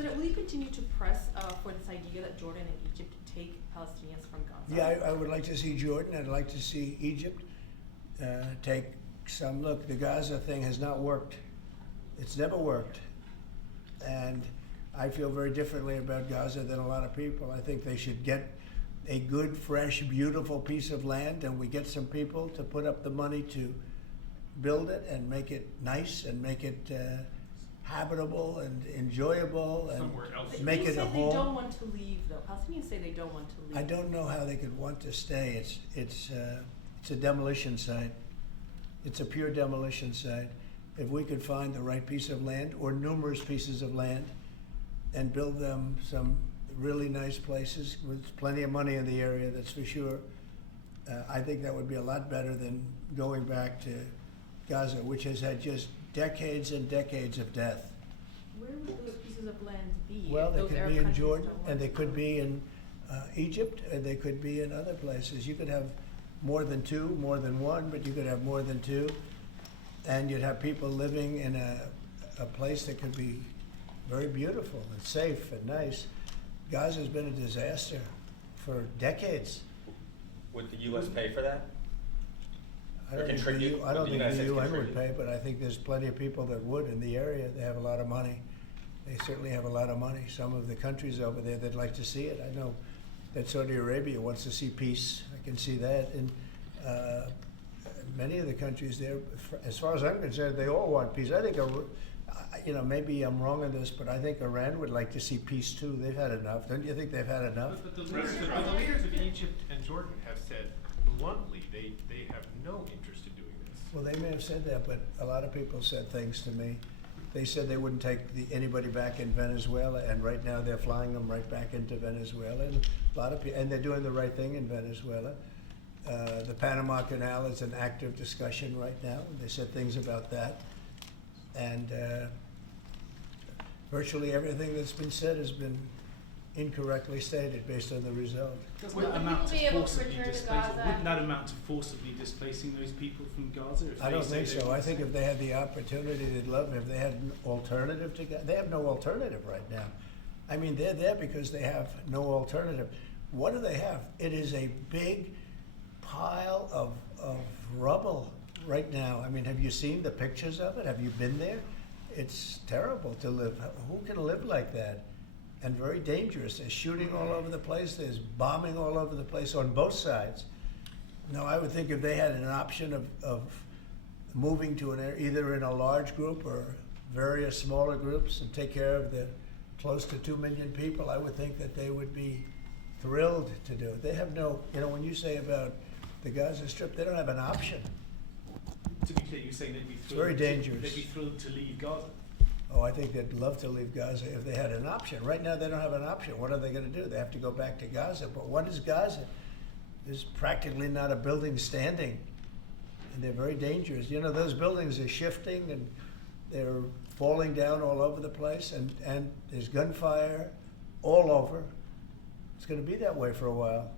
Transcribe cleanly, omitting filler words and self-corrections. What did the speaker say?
President, will you continue to press for this idea that Jordan and Egypt take Palestinians from Gaza? Yeah, I would like to see Jordan. I'd like to see Egypt take some look. The Gaza thing has not worked. It's never worked. And I feel very differently about Gaza than a lot of people. I think they should get a good, fresh, beautiful piece of land, and we get some people to put up the money to build it and make it nice and make it habitable and enjoyable and Somewhere else. make it a They say they home. don't want to leave, though. Palestinians say they don't want to leave. I don't know how they could want to stay. It's a demolition site. It's a pure demolition site. If we could find the right piece of land or numerous pieces of land and build them some really nice places with plenty of money in the area, that's for sure, I think that would be a lot better than going back to Gaza, which has had just decades and decades of death. Where would those pieces of land be? Well, if they those could Arab be in countries Jordan, don't want and they to? could be in Egypt, and they could be in other places. You could have more than two, more than one, but you could have more than two. And you'd have people living in a place that could be very beautiful and safe and nice. Gaza's been a disaster for decades. Would the U.S. pay for that? I Or don't think contribute? I don't Would the think United the States UN would contribute? pay, but I think there's plenty of people that would in the area. They have a lot of money. They certainly have a lot of money. Some of the countries over there, they'd like to see it. I know that Saudi Arabia wants to see peace. I can see that. And many of the countries there, as far as I'm concerned, they all want peace. I think, maybe I'm wrong on this, but I think Iran would like to see peace too. They've had enough. Don't you think they've had enough? But the leaders of Egypt and Jordan have said bluntly they have no interest in doing this. Well, they may have said that, but a lot of people said things to me. They said they wouldn't take anybody back in Venezuela, and right now they're flying them right back into Venezuela. And a lot of people, and they're doing the right thing in Venezuela. The Panama Canal is an active discussion right now. They said things about that, and virtually everything that's been said has been incorrectly stated based on the result. Doesn't Would that the amount people to be able to forcibly return to displacing? Gaza? Wouldn't that amount to forcibly displacing those people from Gaza? If I they don't say think they so. want I to think stay? if they had the opportunity, they'd love it. If they had an alternative to Gaza, they have no alternative right now. I mean, they're there because they have no alternative. What do they have? It is a big pile of rubble right now. I mean, have you seen the pictures of it? Have you been there? It's terrible to live. Who can live like that? And very dangerous. There's shooting all over the place. There's bombing all over the place on both sides. No, I would think if they had an option of moving to either in a large group or various smaller groups and take care of the close to 2 million people, I would think that they would be thrilled to do it. They have no, when you say about the Gaza Strip, they don't have an option. To be clear, you're saying they'd be thrilled. very dangerous. They'd be thrilled to leave Gaza. Oh, I think they'd love to leave Gaza if they had an option. Right now, they don't have an option. What are they going to do? They have to go back to Gaza. But what is Gaza? There's practically not a building standing, and they're very dangerous. Those buildings are shifting and they're falling down all over the place, and there's gunfire all over. It's going to be that way for a while.